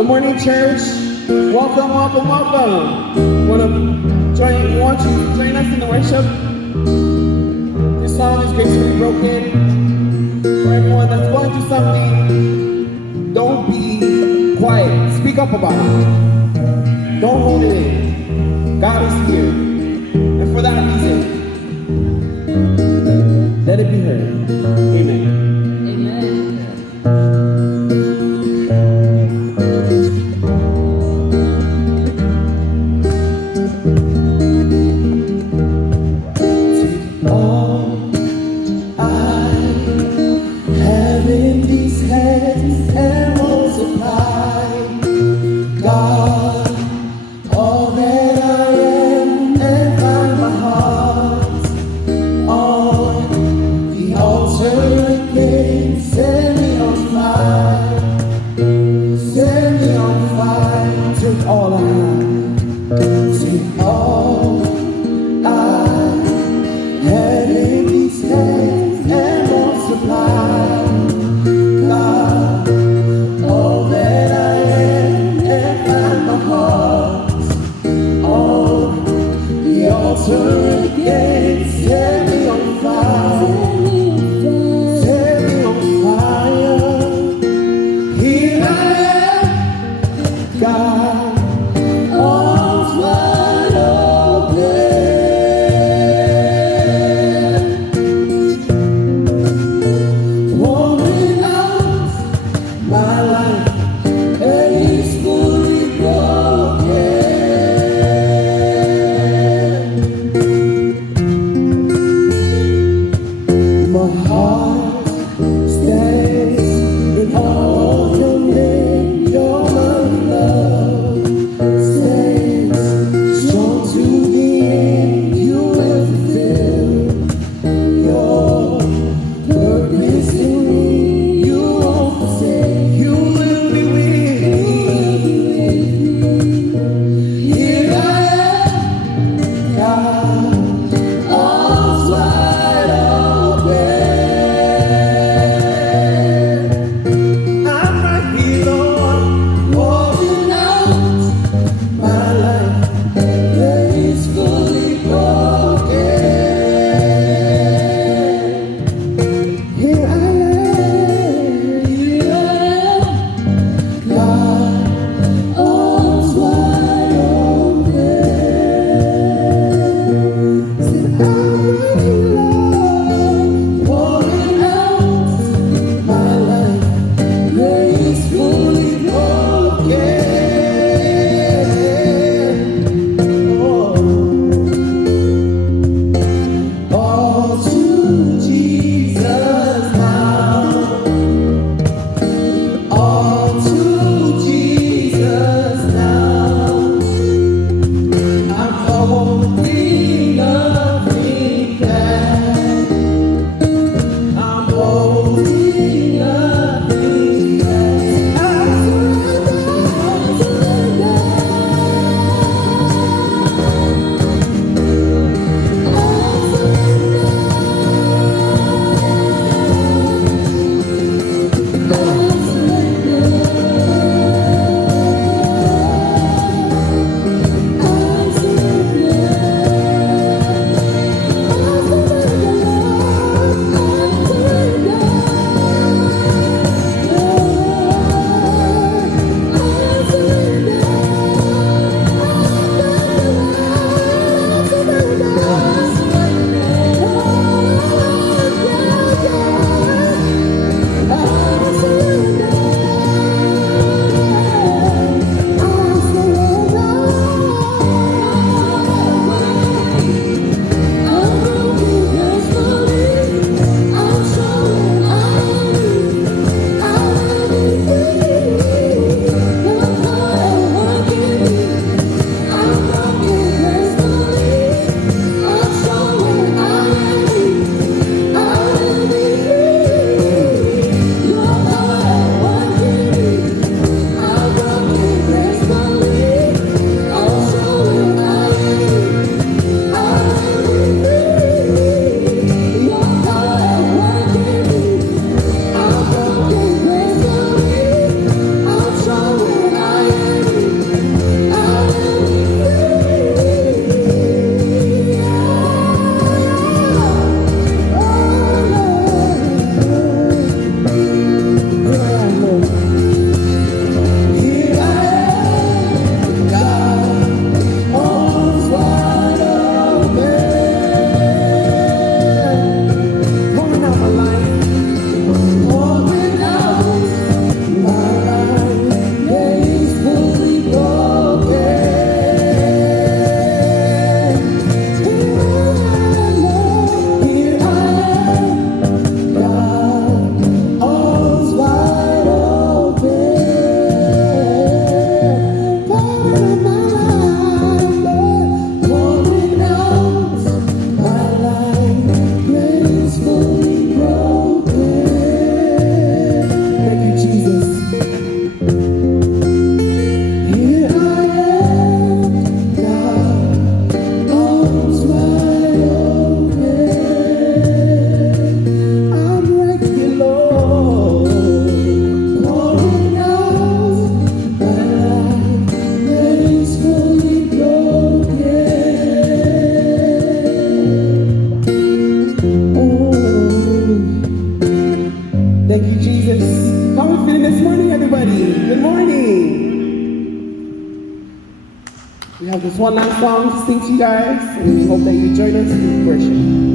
Good morning, church. Welcome, welcome, welcome. Want you to join us in the worship? This song is gracefully broken. For everyone that's going through something, don't be quiet. Speak up about it. Don't hold it in. God is here. And for that reason, let it be heard. Amen. Stays in all of your name, you're my love. We have this one last song to sing to you guys, and we hope that you join us in worship.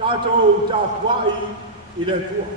tātou tāpuai I le tua.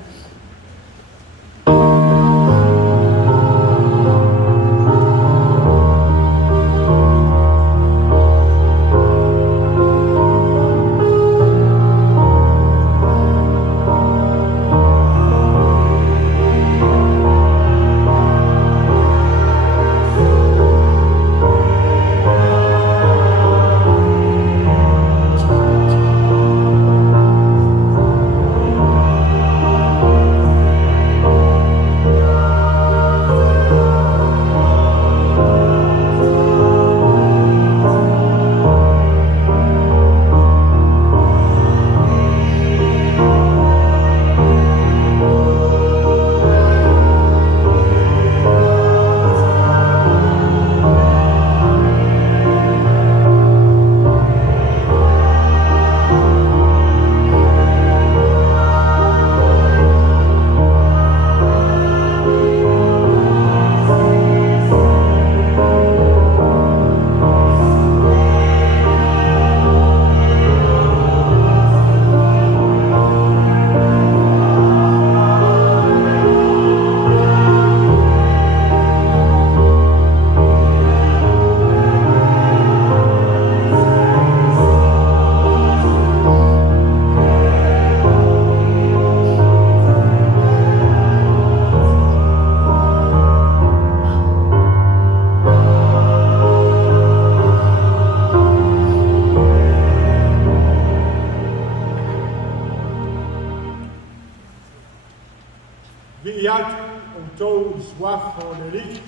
Vi atu o tau swafa o le li,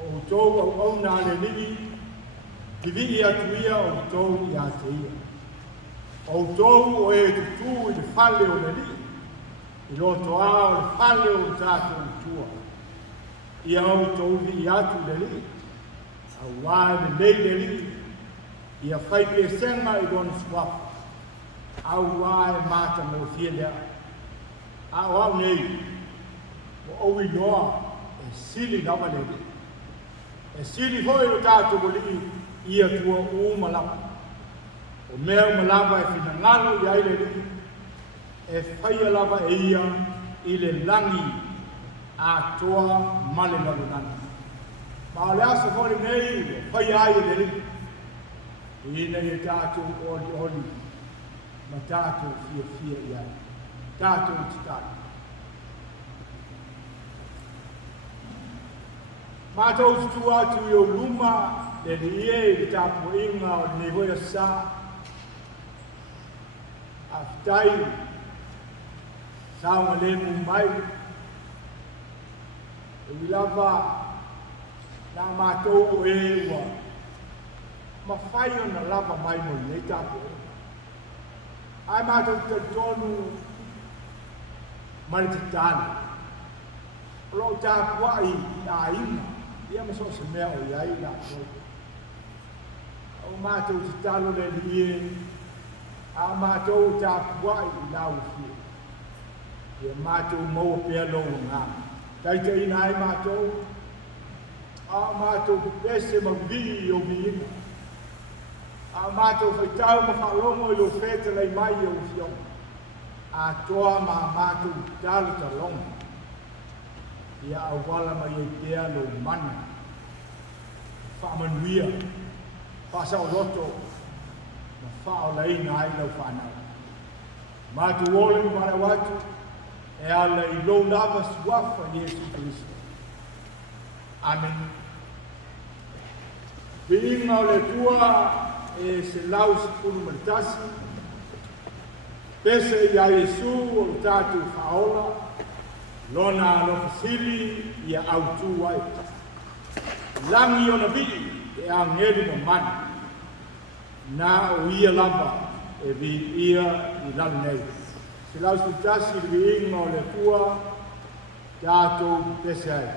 o tau au au nā le li, ki vi atu ia o tau I a te ia. O tau o e tutu I le fale o le li, I loto a o le fale o tātou tua. Ia o tau vi atu le li, a wā le nei le li, ia whai pe senga I lona swafa, a wā e mata mo fia lea. A o au nei, o owi loa, e sili lava le li. E sili hoi o tātou o li, ia tua o malapa. O mea o malapa e fina ngalo I ai le li, e whaia lava e ia I le langi a toa male lalunana. Ma o le asa hori nei, whaia ai le li. Ina I tātou oli oli, ma tātou fia fia I ai. Tātou titara. Mātou tutu atu I o luma, le ie I tāpua inga o le hoia sā. A fitai, sāunga le mumbai. E wilava, nā mātou o e ua. Ma whai o na lava mai mo I tāpua. Ai mātou te tonu, Mari te tāna. Ro tā kuai I a ina. Ia maso se mea o iai la tō. O mātou te talo le lie. A mātou tā kuai I la uwhia. Ia mātou maua pēr lo ngā. Tai te ina ai mātou. A mātou pese ma vi o mi ina. A mātou whaitau ma whalongo I o whete lei mai o whionga. A toa ma mātou tālu ta longa. Ia au wala mai e pēr lo mana. Whamanuia. Whasao roto. Ma whao leina ai lau whanau. Mātou ole mara watu. E ala I lo lava suafa Jesu Christo. Amen. Vinga o le tua e se lau Sapolu maritasi. Pese I a Jesu o tātou whaola, lona alofa sili I a autu wai. Langi o na vi e a ngeri no mani. Nā o ia lava e vi ia I lal nei. Se lau sutasi vi inga o le tua, tātou pese ai.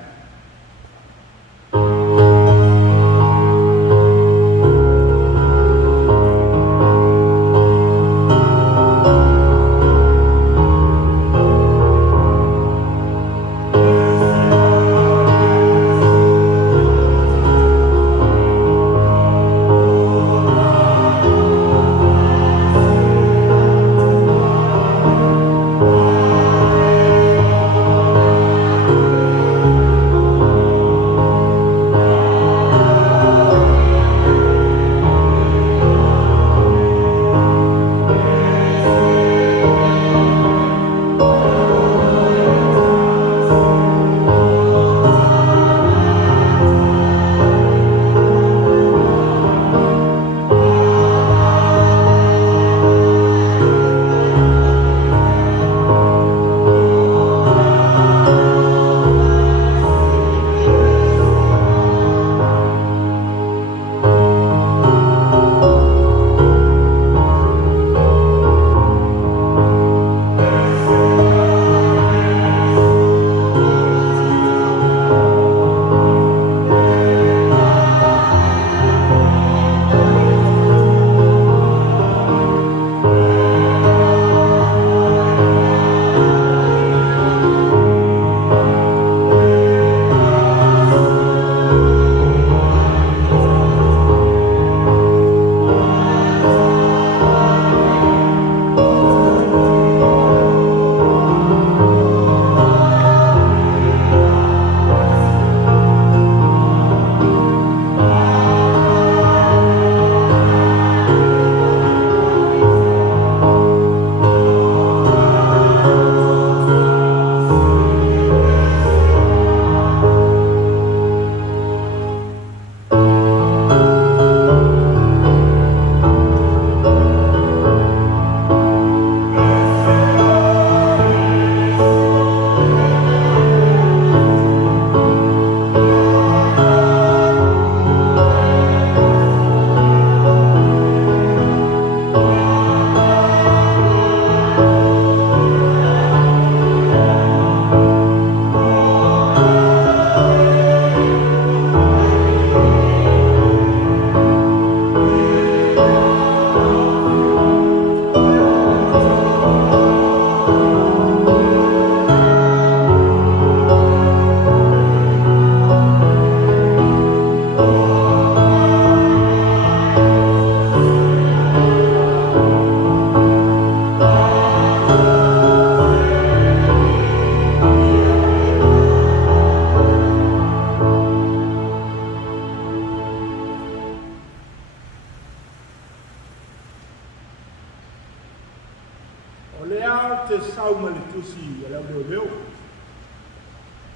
sau ma le tusi e lau leo.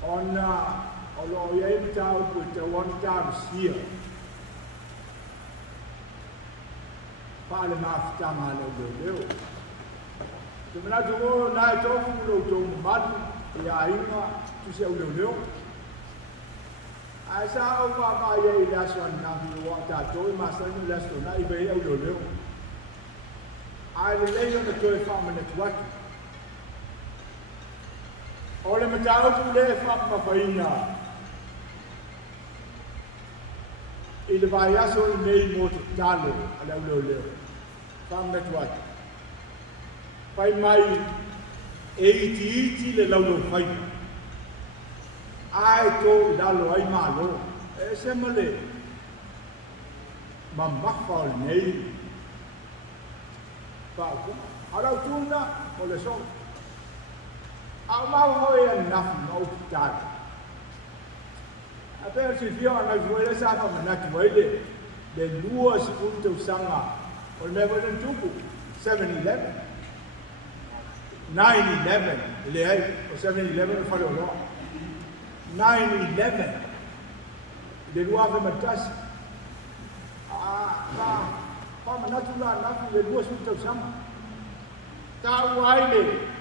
Ona, o lo iei mi tau pu te wan tau sia. Pale mafutanga leo leo. Te mana tu o na e tofu lo tau madu e a inga tusi au leo. Ai sa au pa iei laso an nafi o ta toi masani laso na i bei au leo. Ai le leo na toi whamane tuatu. O le matau tu le whakma whaina. I le vai aso i mei mo te talo a leo leo leo. Whamane tuatu. Whai mai e iti le laulo whaina. Ai tō i lalo ai malo. E se male. Ma mwakwa o le nei. Pāku. Arau tūna o le song. Au mau hoi an nafi ma o ki tāre. A pēr si whio anai fuele sa pa manaki waile. Le lua si untau sanga. O le mea wadan tuku. 7-11. 9-11. Le ai. O 7-11 o whare o loa. 9-11. Le lua fe matasi. Pa manatu la nafi le lua si untau sanga. Ta uaile.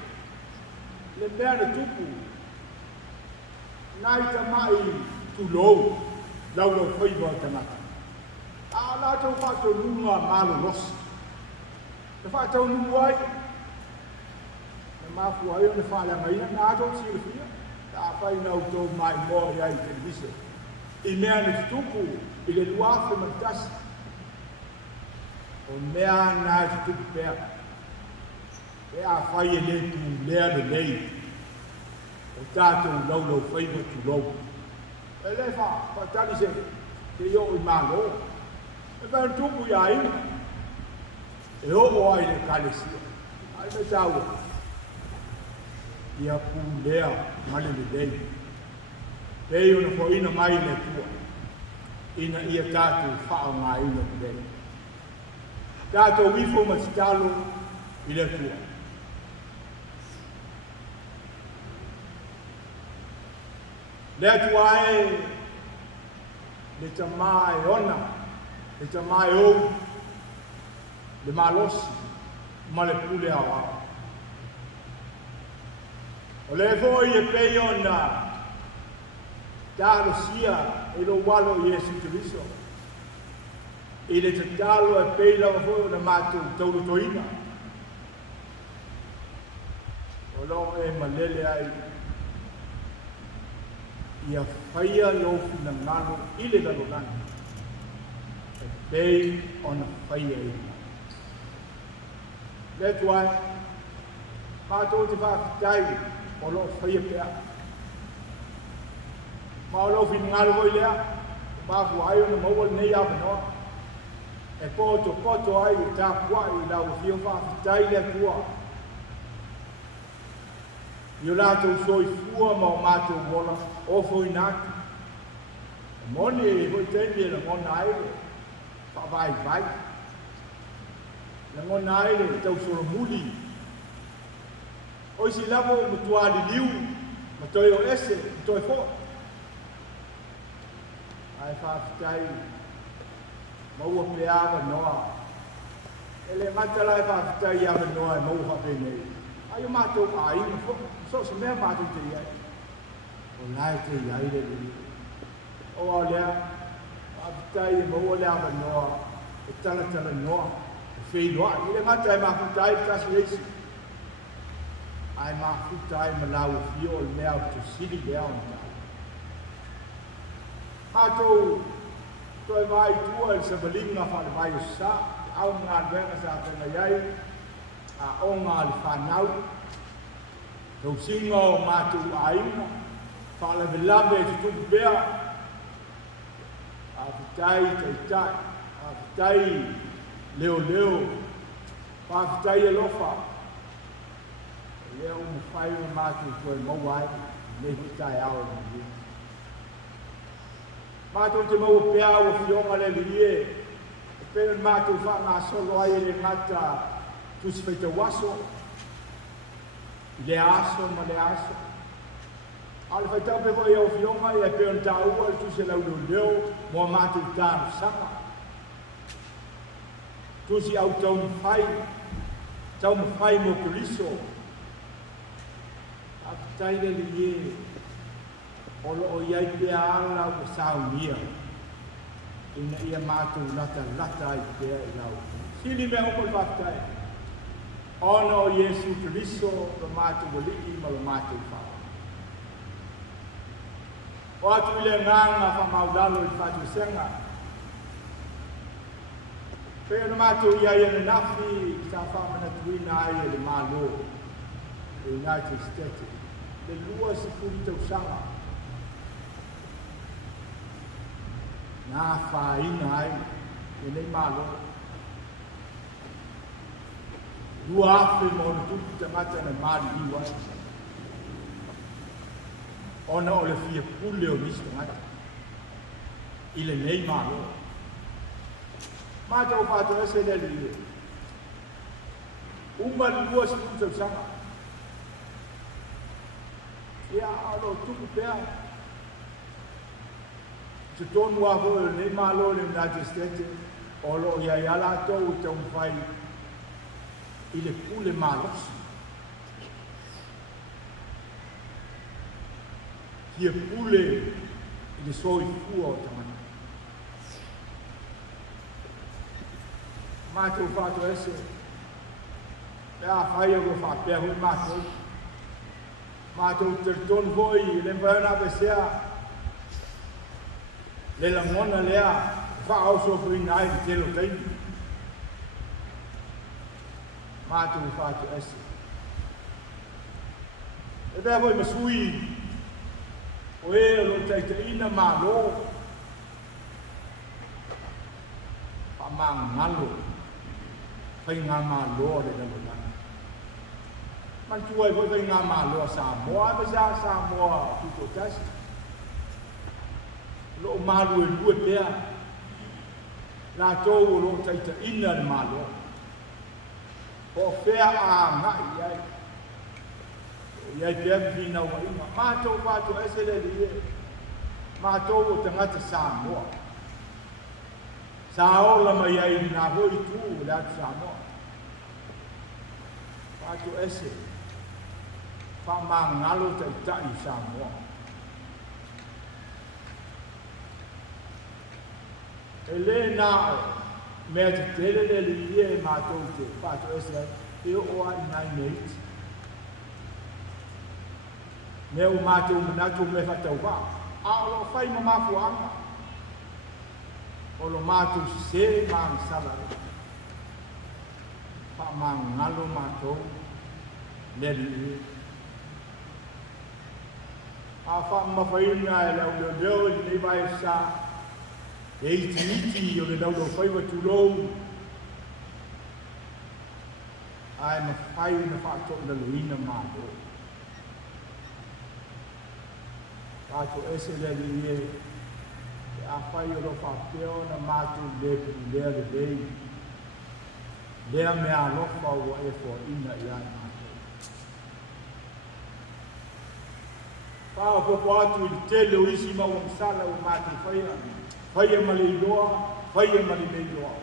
Le mea le tupu. Nai ta mai tu lou. Lau lau whaiwa o tangata. A la tau whātou nunga malo losi. Le whātou nungu ai. Le mafu ai o le whālanga ina. Nā tau sila whia. Tā whai nau tau mai moa i ai televise. I mea le tupu. I le luafe matasi. O mea nā tupu pēr. E a whai e le tu lea le nei. O tātou laulau whaiwa tu lau. E le whatani se te iho i mālo. E whain tupu i a ina. E o ai le kalesia. Ai me tāua. Ia pū lea male le nei. Pei ona fo ina mai le tua. Ina ia tātou whao ngā ina ku nei. Tātou wifo matitalo i le tua. Le atuae, le tamae ona, le tamae ou, le malosi, ma le pule awa. O le voi e pei ona, talo sia e lo walo Iesu Kiriso. I le tatalo e pei lawa foi ona mātou tauro toina. O lo e malele ai, ia whaia i ofu na ngano i le lalogana. E pei ona whaia i. Le tuai, mātou te whaakitai o lo whaia pēa. Ma o lo whina ngaro hoi lea, māfu ai o na maua nei awa noa. E poto ai i tā pua i lau whio whaakitai le kua. I o lātou soi fua ma o mātou wola o fwoi nāki. Moni e hoi tēni e la ngona aere, whaavai vai. La ngona aere e tau sora muli. O isi lavo ma tuali liu, ma toi o ese, ma toi fo. Ai whaafitai, maua pe awa noa. Ele matala e whaafitai awa noa e mau hape nei. Ai o mātou a inga fo, so se mea mātou te iai. O lai te iai le li. O a lea, apitai e maua lea ma noa, e tala noa, e whei noa. I le mata e mafutai tasi eisi. Ai mafutai ma lau fio o le mea o tu siri lea o nta. Mātou, toi vai tua e se balinga whale vai o sa, au ngā venga sa venga iai, a o ngā le whanau, tau singa o mātou a inga, whale velabe e tuku bea, a whitai taitai, a whitai leo, a whitai e lofa, leo mo whai o mātou toi mauai, ne whitai ao e mui. Mātou te mau pēa o whionga le lirie, e pēren mātou wha ngā solo ai e le ngata, tusi whaita waso. le aso ma le aso. Ala fai tau pe ko ia o fionga ia pe on tau ua tu se lau leo mo matu tānu sanga. Tu si au tau mu fai mo kuriso. Apitai le li e olo o iai pe ala o sao mia. Ina ia matu lata ai pe ai lau. Sili me opo fatai. Ono o Yesu Kristo lo matu boliki ma lo matu fai. O atu le nganga fa maudalo i fatu senga. Pea na matu ia ia na nafi sa fa mana tuina ai le malo. The United States. Le lua si furi tau sanga. Na fa ina ai e nei malo. Lua afe mo na tuku tamata na mari iwa. Ona o le fia pule o nisi ngata. I le nei malo. Mata o pato ese le li. Uma lua si furi tau sanga. Ia alo tuku pea. Se tonu a ho le malo le United States. Olo ia iala tau te umwhai. I le pule malos. Ia pule i le soi fua o tamana. Mātou whātou ese. Pea whai o whāpea hui mātou. Mātou terton hoi, le mbauna besea. Le la mona lea, whaoso hui nai le telo teimi. Mātou whātou ese. E bea hoi masui. O e lo taita ina malo. Pa ngalo. Pai ngā malo le nalo lana. Man tuai hoi pai ngā malo sa moa. Besa sa moa tuto tasi. Lo malo e lue pea. Nā tau o lo taita ina le malo. O fea a ngai ai. Iai pia pina o inga. Mātou whātou ese le li e. Mātou o tangata Samoa. Sa ola mai ai nā hoi tū le atu Samoa. Whātou ese. Wha ngalo tai tai Samoa. E le nāo. Mea te tele le li e mātou te whātou ese. E o a nai neiti. Neu mātou manatu me whatau wā. A o whai ma mafuanga. O lo mātou se māng salare. Wha māng ngalo mātou. Neri. A wha mawhaina e lau leo leo i nei vai sa. E iti o le lau lo whaiwa tūlou. Ai ma whaina whātou na luina mātou. Mātou ese le li e. A whai o lo whapeo na mātou le lea le lei. Lea mea lofa ua e fo ina i ai mātou. Pāo popo atu i tele o isi mau msala o mātou whaia. Whaia mali loa, whaia mali mei loa.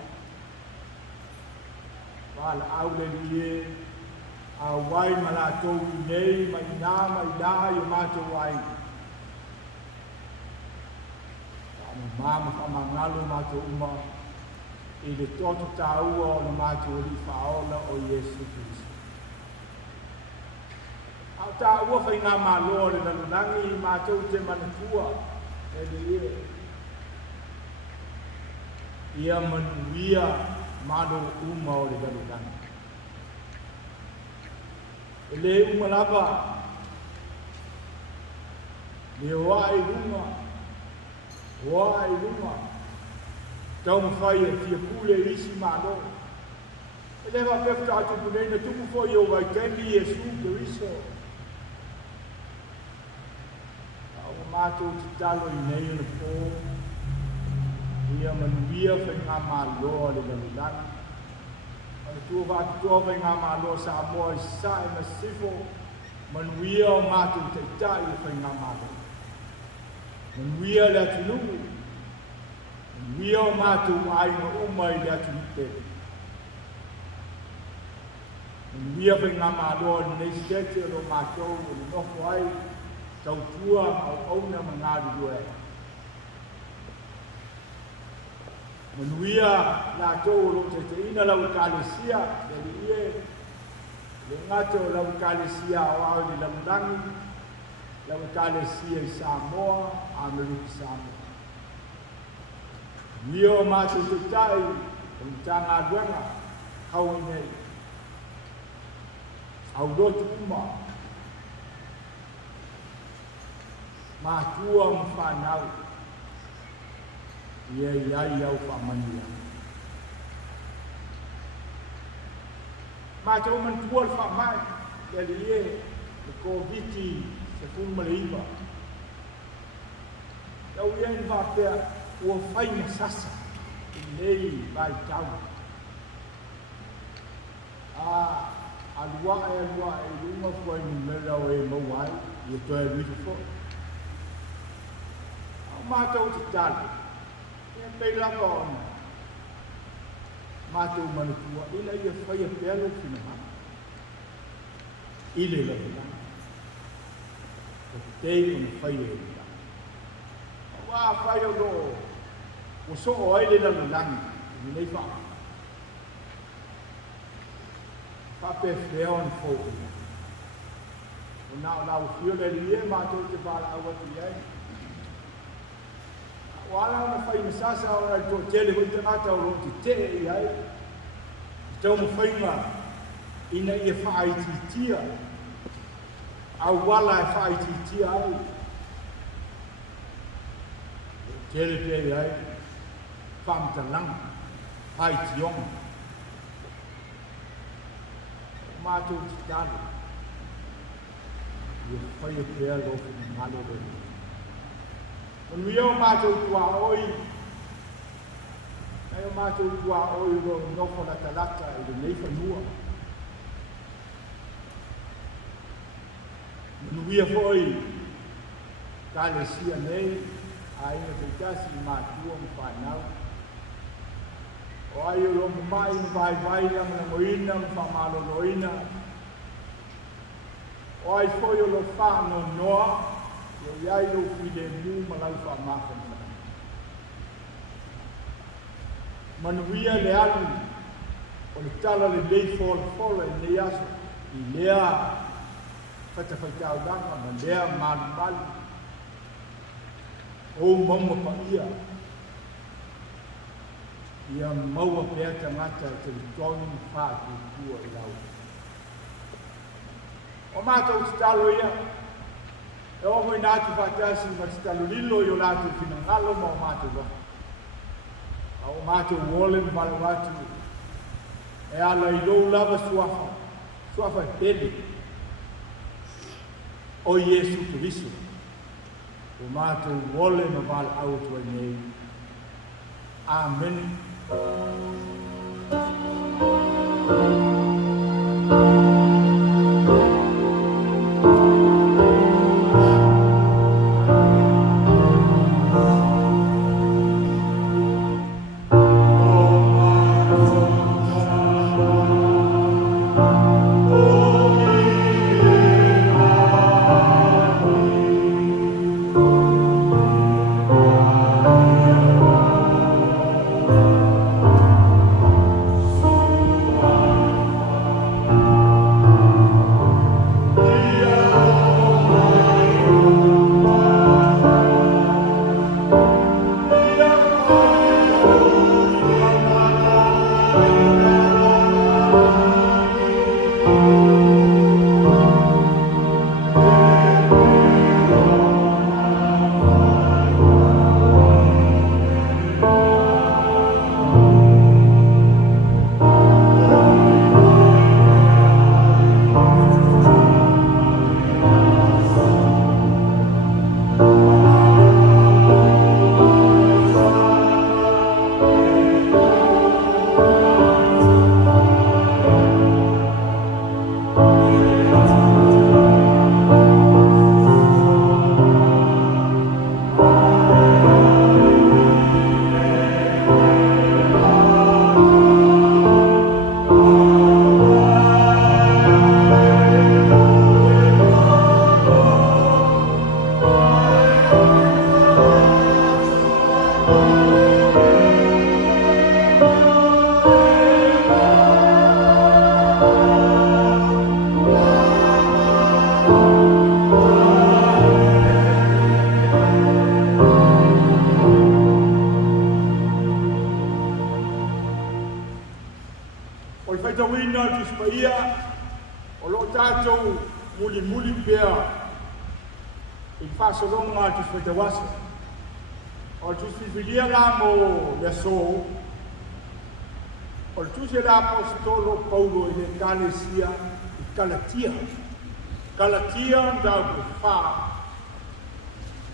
Pāla au le li e. A wai malatou i nei, mai nā, mai nā i o mātou ai. Mama whamangalo mātou uma i le toto tāua o na mātou li whaola o Yesu Kristo. Au tāua whai ngā māloa le nalunangi i mātou te manatua e le ie. Ia manuia mālo uma o le nalunangi. E le uma lava le oa i runga. Oa i runga. Tau mawhai e fia pule isi mālo. E lewa pefta atu punei na tuku fo i o wai kemi e su ke riso. Au mātou ti talo i nei na pō. Ia manuia whai ngā māloa le galilani. Ana tua whātu tua whai ngā māloa sa moa i sa e na sifo. manuia o mātou te tai o whai ngā mātou. Manuia le atu nungu. Manuia o mātou ainga umai le atu nupe. Manuia whai ngā mātoa ni nei stete o lo mātou o ni nofo ai tau tua au auna ma ngā rurua e. Manuia la tau o lo te ina lau kālesia, le li ie, le ngato lau kālesia o au ni lau langi, lau kālesia i Samoa, Amerika Samoa. Manuia o mātou te tai, o ni tā ngā duenga, hau i nei. Au lotu kuma, mātua mo whanau, ia iai au whamania. Mātua man tua le whamai, ia li e, le kōwiti se fumaleiva. Tau ia ni whapea, ua whai masasa, i nei vai tau. Alua e lunga fwai ni mera o e mawai, i e toi witu fo. Au mātou te tali, e pei langa ona. Mātou manatua, ila i e whai a pealo fina ha. Ile la ila. O te tei o na whai e ila. Wā whai o lo, o so o aile la lulangi, ni nei wha. Pape feo ni fōku. O nā o lau whio le rie mātou te wāla awa tu iei. O ala ona whai masasa o rai tō tele hui te ngata o lo te te iei. I tau mo whainga ina i e whaai titia. Au wala e whaai titia au. Tele pe iei. Whamtalang. Hai tionga. Mātou te tālu. I e whai a pēr lofu ni ngalo rei. Onu iau mātou tua oi. Ai o mātou tua oi ro nofo na talata i le nei whanua. Onu ia whoi. Kāle sia nei. A inga te kasi mātua mi whanau. O ai o lomu mai ni vai na moina ni whamalo loina. O ai foi o lo whano noa, o iai lo while mu malau whamaka. Manuia le alu, o le tala le lei fola i le aso, i lea whatawhaitau danga, ma lea malu. O mauma pa ia. Ia maua pēr tangata te tonu whātu kua i lau. O mātou te talo ia, e oho i nātu whātasi ma te talo lilo i o lātu whina ngalo ma o mātou loha. A o mātou wole mi wale watu, e ala i lou lava suafa pele. O Yesu Kristo, o mātou wole mi wale au tua nei. Amen. O le whaitawina tu spaia, o lo tātou muli pēr, i whasolonga tu whaitawasa. O tu whiwhiria la mo le so, o tu se la apostolo Paulo i le kalesia i Galatia. Galatia ndau ko wha.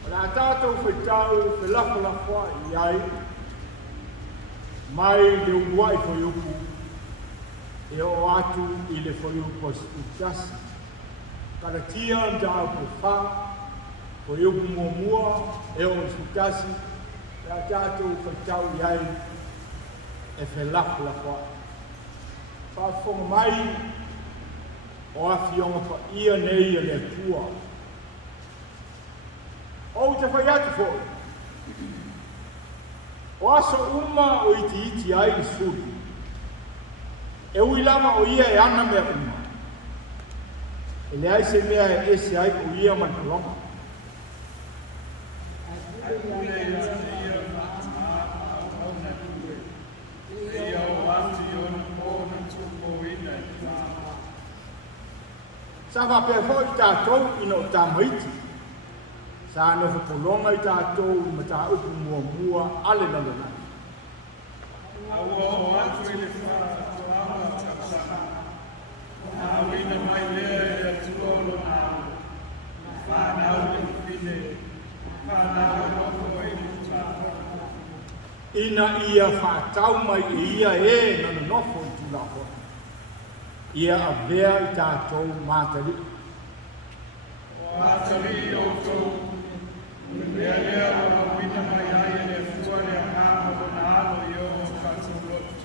O la tātou whaitau whelawhalafoa i ai, mai le uai fo yoku, e o atu i le whaiupo utasi. Galatia ndau ko wha, ko yoku mua e o utasi, e a tātou whaitau i ai, e whelawhalafoa. Whawhonga mai, o awhionga pa ia nei a le tua. O te whai atu fōi. O aso uma o iti ai i suri. E ui lama o ia e ana mea uma. E le ai se mea e ese ai o ia man kolonga. Sa va pe fo i tātou ino tā maiti. Sa no fo kolonga i tātou i mata upu mua ale na lona. Aua o atu i le whaatoanga tāsana. A wina mai lea e atulolo nā. Whanau le whine. Whanau roko i muta. Ina ia whaatau mai e ia e na nofo i tūlako. Ia a vea i tātou mātari. O atari o tō. Lea lea o wina mai ai e le fuare a hama o nā alo i o whaatulot.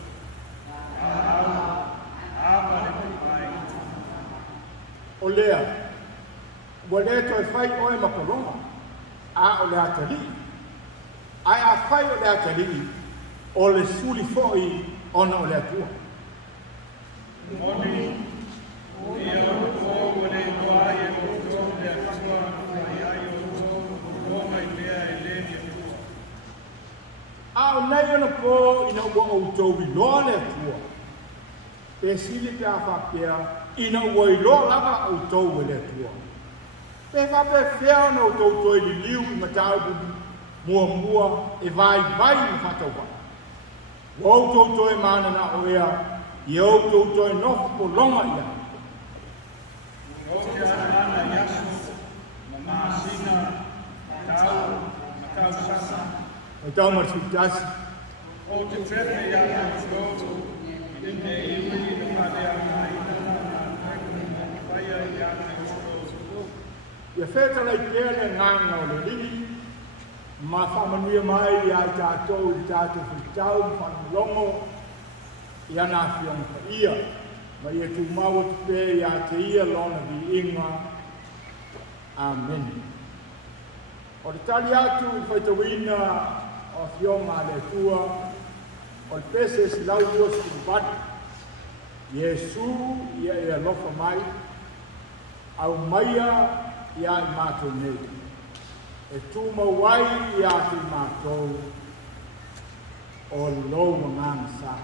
A au. Aba le kupai. O lea, ua lea toi whai oe makoronga, a o le atari. Ai a whai o le atari, o le suli foi ona o le atua. Moni, ia o tō wane toa e o tō le atua, mai ai o tō, o mai lea e le ni atua. A o nei ona pō ina ua o tō i loa le atua. Pe sili pe a whapea, ina ua i loa lava o tō e le atua. Pe whape whea na o tō tō i li liu i matau mua e vai i whatau wai. O tō tō e mana na o ea, i o tō tō e nofu po longa ia. O te ana yasu, ma maasina, tau sasa. O tau marsutasi. O te pepe ia te tō, i ne iwi i te whare a mai, whaia i a te tō. Ia whetala i pēr le nganga o le lili, ma whamanuia mai i a tātou i tātou whitau, whanulongo, i ana whionga pa ia, ma ia tu mau te pē i a te ia lona vi inga. Amen. O le tali atu i whaitawina o whionga le tua, o le pese si lau Dios ki bani. Iesu ia e alofa mai, au maia ia i mātou nei. E tū mawai i a te mātou o lou ngāna sā.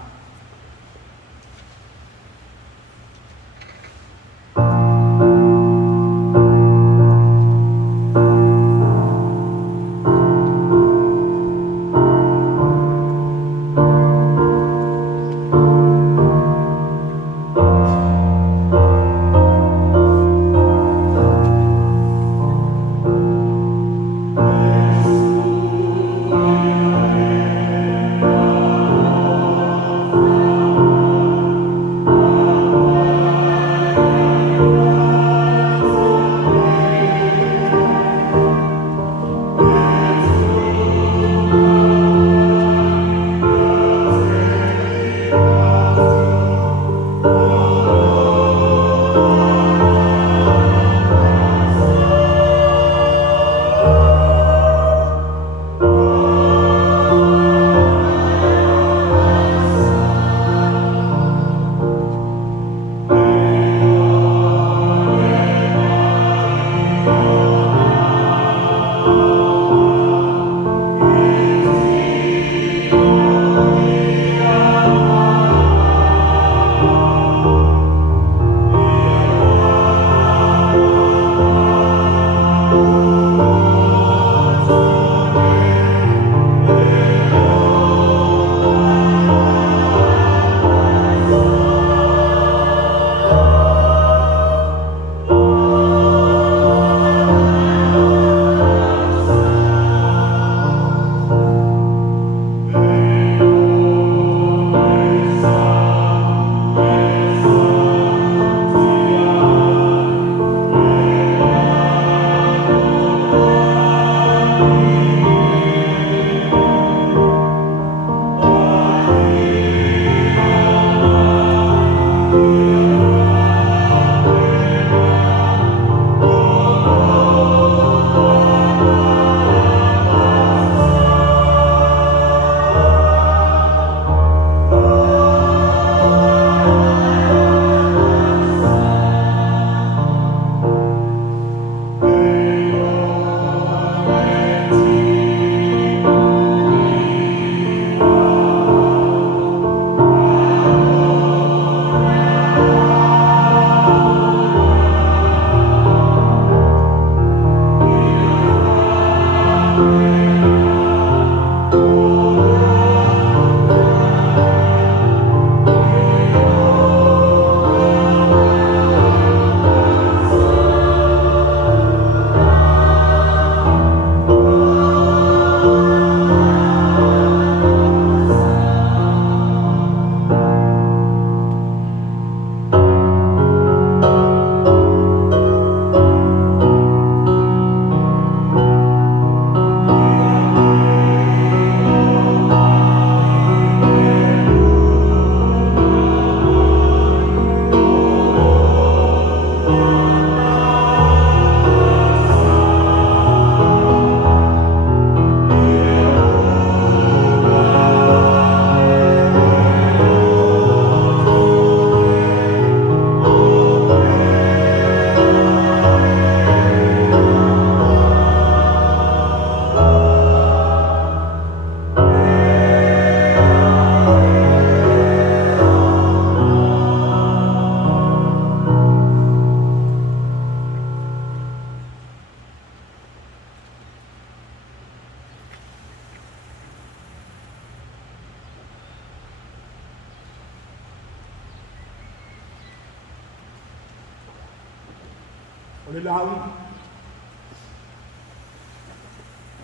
o le lau.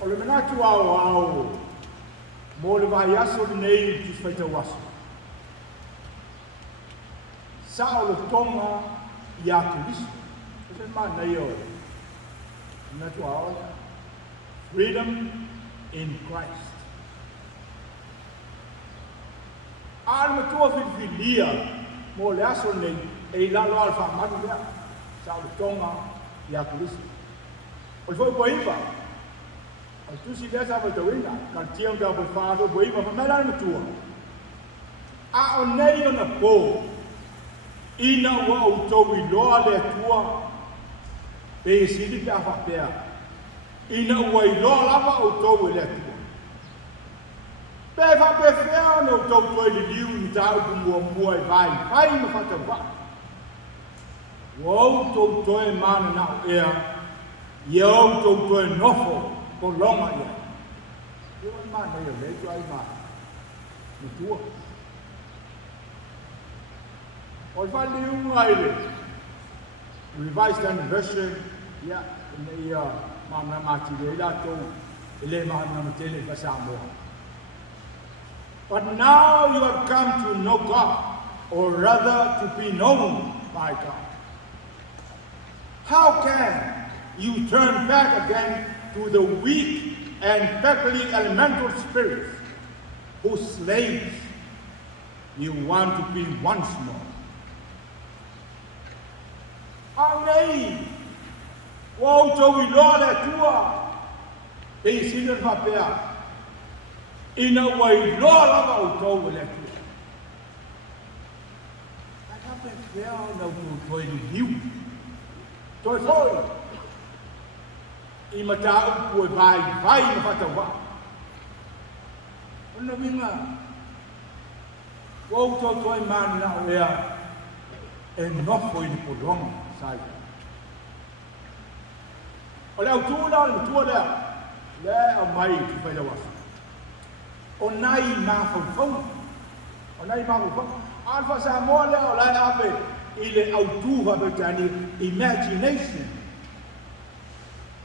O le manatu au mo le vai aso nei tu faita waso. Sa o le tonga i a Kristo. Ese mana yo. Manatu au freedom in Christ. Al matua filia mo le aso nei e lalo alfa manu lea. Sa o le tonga i a Kristo. O le foi boiva. Al tu si desa va tawina, kal tiam da bo fado boiva ma mela matua. A o nei ona po. Ina wa o tau i loa le tua. Pe sidi pe afa pea. Ina wa i loa lava o tau i le tua. Pe fa pe fea no tau toi li liu ni tau ku mua i vai. Vai ma fata va. Wa o tau toi mana na o ea. Ia o tau toi nofo. Ko longa ia. Ia mana ia le tu ai mana. Ni tua. O fa li unga ile. Revised Standard Version. Ia, ia mana mati le la to. Ile mana matele pasā moa. But now you have come to know God, or rather to be known by God. How can you turn back again to the weak and peckly elemental spirits whose slaves you want to be once more? Anei, wo to we lo le tua, e sina fa pea. Ina wai lo lava o to le tua. Aka pe pea na to i liu. To foi. I mata u vai na fata wa. Ona winga. Wo to i man na o ea. E no foi ni polong sai. Ole au tu na le tu le au mai tu fa wa. O nai ma fon. O nai ma fon. Alfa sa mo le o la ape ile au tu va be tani imagination.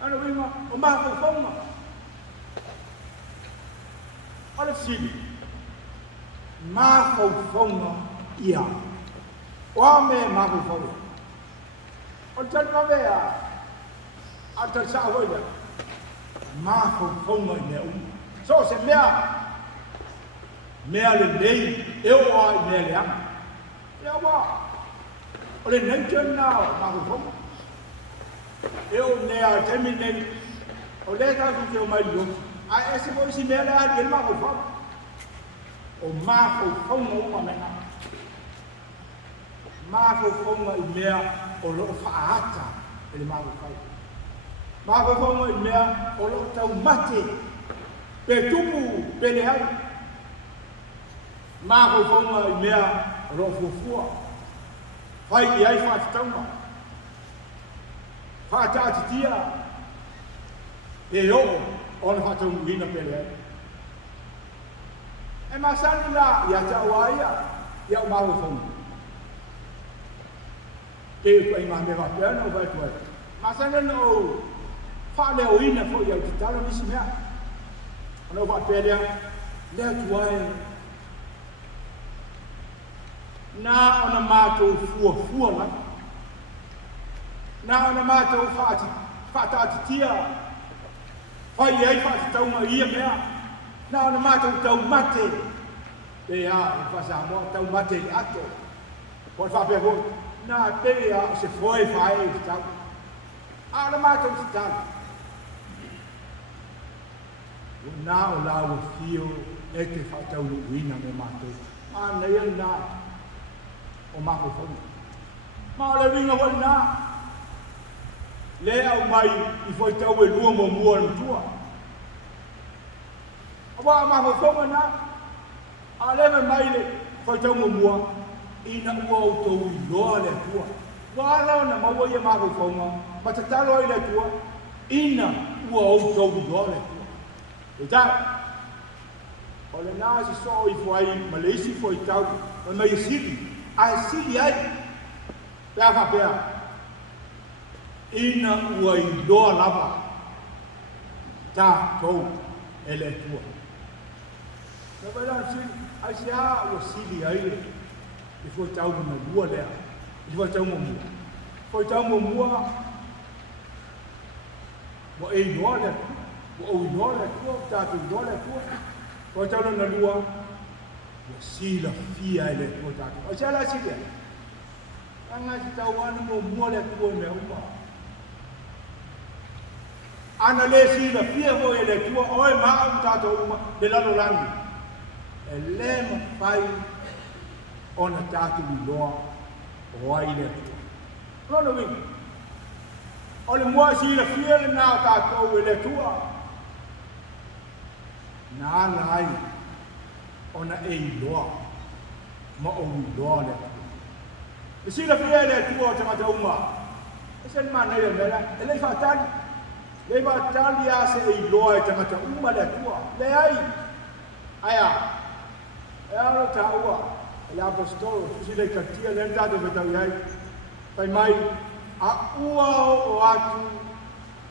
Ano winga o ma fon. Ole sili. Ma fon ia. O me ma fon. O tan ma vea. Alta sa hoia. Ma fon ne so se mea le nei e o ai mea le ama. Ia wa. O le nei tēn nao ma fon. E o nea temi nei. O le tāku te o mai liu. Ai ese mo isi mea le ari e ma fon. O ma fon o ma mena. Ma fon i mea o lo whaata e le ma fon. Ma fon i mea o lo tau mate. Pe tupu pe le ai. Ma fon i mea o lo fufua. Fai i ai whaatatauma. Whaatati tia. E o o le whaatau muhina pe le ai. E masani la ia tau aia. Ia o ma fon. Ke i ma me wapea no vai tuai. Masani no fale o ina fo ia te talo nisi mea. Ano wapea lea tuai. Na ona mātou fua la. Na ona mātou whaatati tia. Whai ei whaatataunga ia mea. Na ona mātou tau mate. Pe a, e whasa moa tau mate i ato. Poi whapea hoi. Na pe a, se foi whae i tau. A ona mātou si tau. Na o lau fio e te whaatau uina me mātou. A nei nā. O mako fonu. Ma o le winga hoi nā. Le au mai i foi tau e lua mo mua na tua. A wa mako fonu nā. A le me mai le foi tau mo mua. Ina ua o tau i loa le tua. Wa ala na maua i mako fonu. Ma te talo i le tua. Ina ua o tau i loa le tua. E tai. O le nā si so i fuai Malaysia foi tau. O mai sili. Ai sili ai. Pea whapea. ina ua I loa lava tātou e le tua. Na vai lan sili, ai se a ua sili aile, I foi tau na lua lea, I foi tau mua. Foi tau mua, wa e loa lea, wa o loa lea tua, tātou loa lea tua. Foi tau na lua, wa sila fia ele tua tātou. Ai se a la sili aile. Anga si tau anu mua lea tua mea uma. Ana le sila fia mo ele tua, oe maa tātou uma, le lalo langi. E le mawhai ona tātou I loa o ai le tua. Rono wingi. O le mua sila fia le nā tātou e le tua. Nā lai ona e I loa, ma o I loa le tua. E sila fia le tua o tangata uma. E sen mana ia mera, e lei whatani. Lei whatani a se e I loa e tangata uma le tua. Le ai. Aia. E aro ta ua. E le apostolo, tusi le katia le ntado vetau iai. Pai mai, a ua o atu,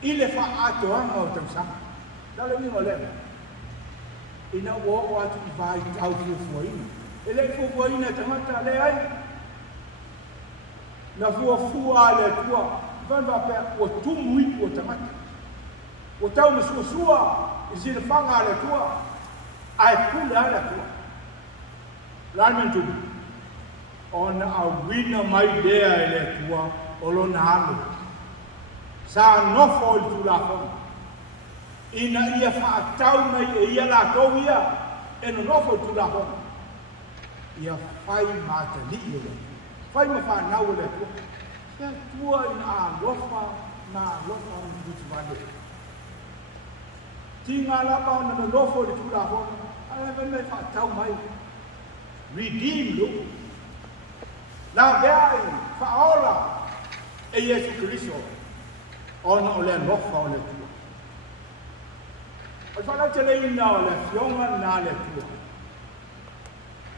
I le wha ato anga o tausanga. Dale wingo lema. Ina ua o atu I vai tau fuafuaina. E le fuafuaina tangata le ai. Na fuafua le tua, van va pe o tumu I o tangata. O tau me suasua, I sila whanga le tua, ai kule ai le tua. Laimen tumu. Ona a wina mai lea e le tua, o lo na alo. Sa nofo I tu la fona. Ina ia whaatau mai e ia la tau ia, e no nofo I tu la fona. Ia whai mata li I le tua. Fai ma whanau le tua. Se tua in a lofa, na lofa o ni kutu wale. Tinga lapa o na lofo li tu la hona. Ala vene whaatau mai. Redeem lo. La veai, whaola. E Yesu Christo. Ona o le lofa o le tua. O whanau te le ina o le fionga na le tua.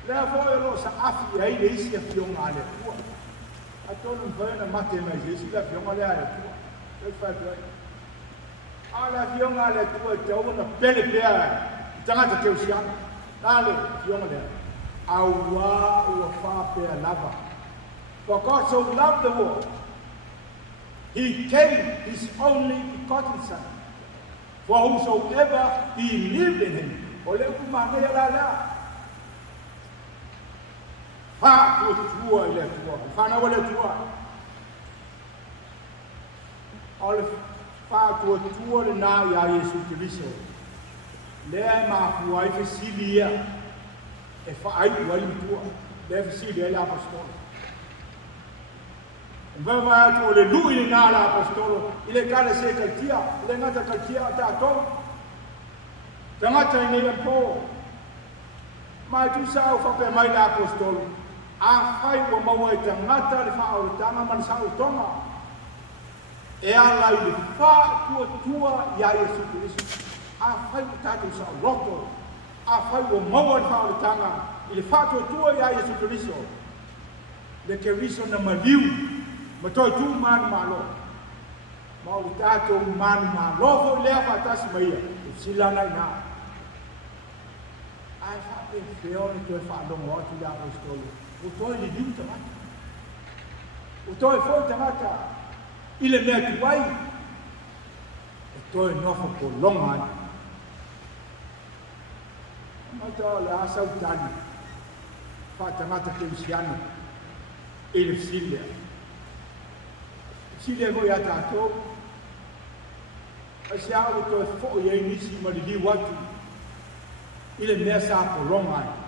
Lea foi lo sa afi ai le isi a fionga ale tua. A tonu mwhaina mate mai Jesu le fionga le ale tua. Lei whai tuai. A le fionga ale tua te au na pele pea I tangata keu siana. Nale fionga le. A ua ua wha pea lava. For God so loved the world, He gave His only begotten Son. For whosoever believed in Him. O le kumane la la. Fa tua I le tua, whana o le tua. O le fa tua le nā ia Yesu Christo. Lea mafua I fesilia, e whaai ua I tua, lea fesilia I apostolo. E vai atu o le lui le nā la apostolo, I le kale se kaltia, I le ngata kaltia a tātou. Tangata I nei po. Mai tu sa o whape mai la apostolo. A whai ua maua I tangata le wha o tanga man sa o tonga. E ala I le wha tua ia Yesu Christo. A whai ua tātou sa o roto. A whai ua maua le wha o tanga. I le wha tua ia Yesu Christo. Le ke riso na maliu. Ma toi tu manu malo. Ma o tātou manu malo. Fo lea whatasi maia. E silana I nā. Ai wha e whio ni toi wha longo atu ia apostolo. O toi le liu tamata. O toi foi tamata. I le mea tuai. E toi nofo ko longa ai. Mata le asa utani. Wha tamata ke usiano. I le Silia. Silia ko ia tātou. A se au toi fo i ei nisi ma le liu atu. I le mea sa ko longa ai.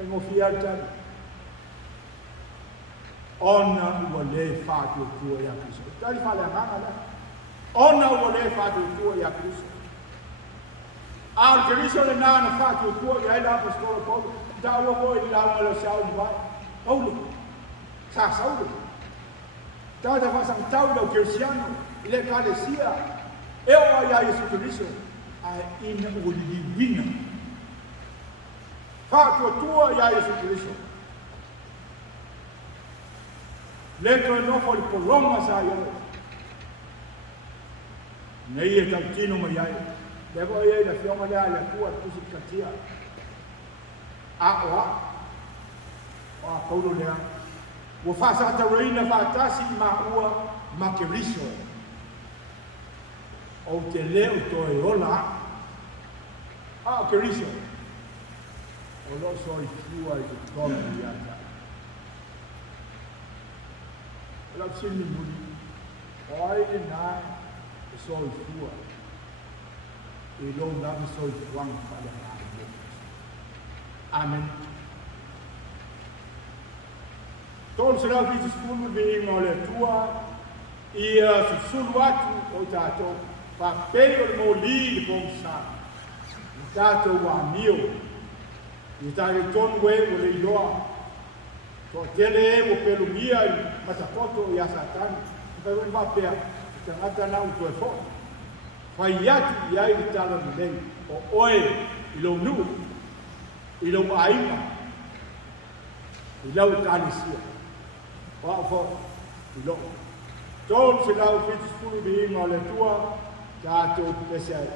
E mo fia tani. Ona ua le whātua tua ia Kristo. Tari whale hanga le. Ona ua le whātua tua ia Kristo. Al Kristo le nāna whātua tua ia ila apostolo Paulo. Da ua ko I launga le siau mwai. Paulo. Sa Saulo. Da da whasang tau lau Kirsiano. I le kalesia. E oa ia Yesu Kristo. Ai ina ua li wina. Whātua tua ia Yesu Kristo. Le koe nofo i polonga sa iau. Nei e tau tino mai ai. Le koe iei la fionga lea le kua tusi katia. A o a. O a paulo lea. Ua whaasa tau reina whaatasi ma ua ma ke riso. O te leo toi ola. A o ke riso. O lo so i fiua i te tonu i ata. O lau sini muri. O ai e nai e so i fiua. E lo nami so i fuang whale hana. Amen. Tolu se lau visi skulu vi inga o le tua. Ia susulu atu o tātou. Whapei o le mo li le pōmsa. I tātou wa mio. I tātou tonu e o le iloa. Tō tele e o pelu mia i matapoto i asatani. Kai wai mapea. I tangata nau to e fo. Whai atu i ai i tala ni lei. O oe i lo nu. I lo aima. I lau tani sia. Wa fo i lo. Tōnu se lau whitu skulu vi inga o le tua. Tātou pese ai.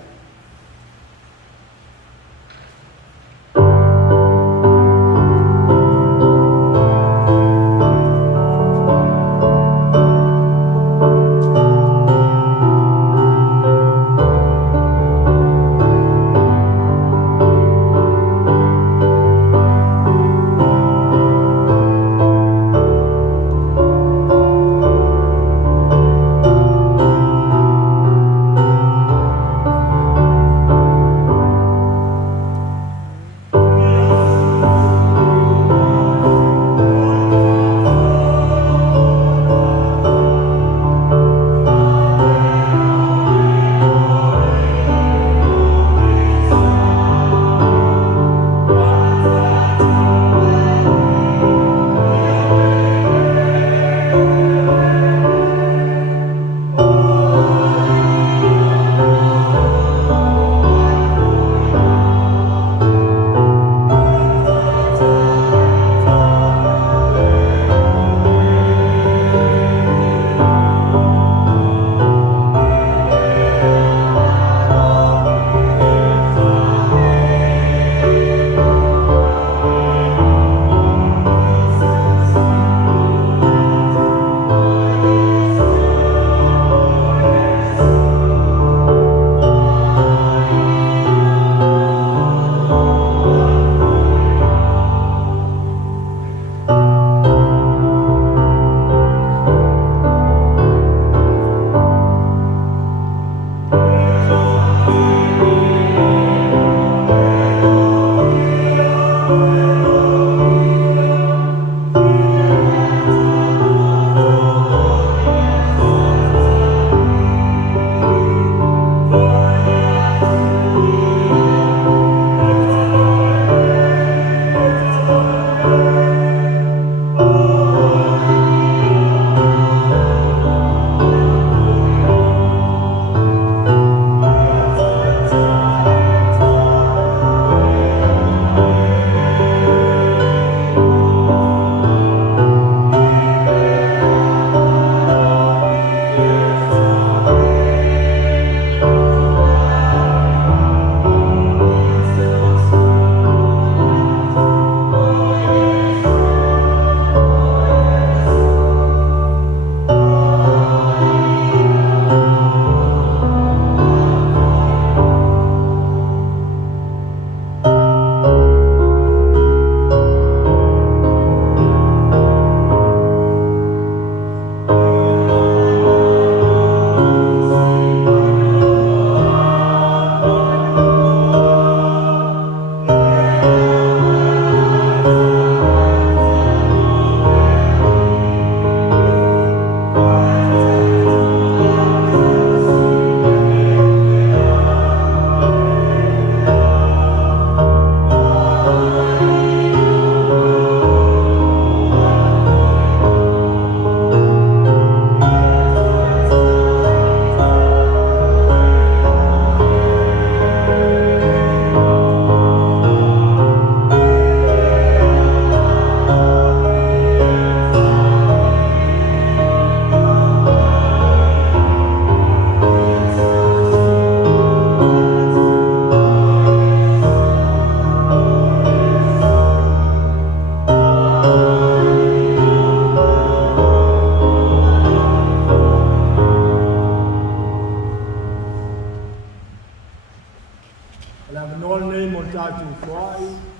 ni swai.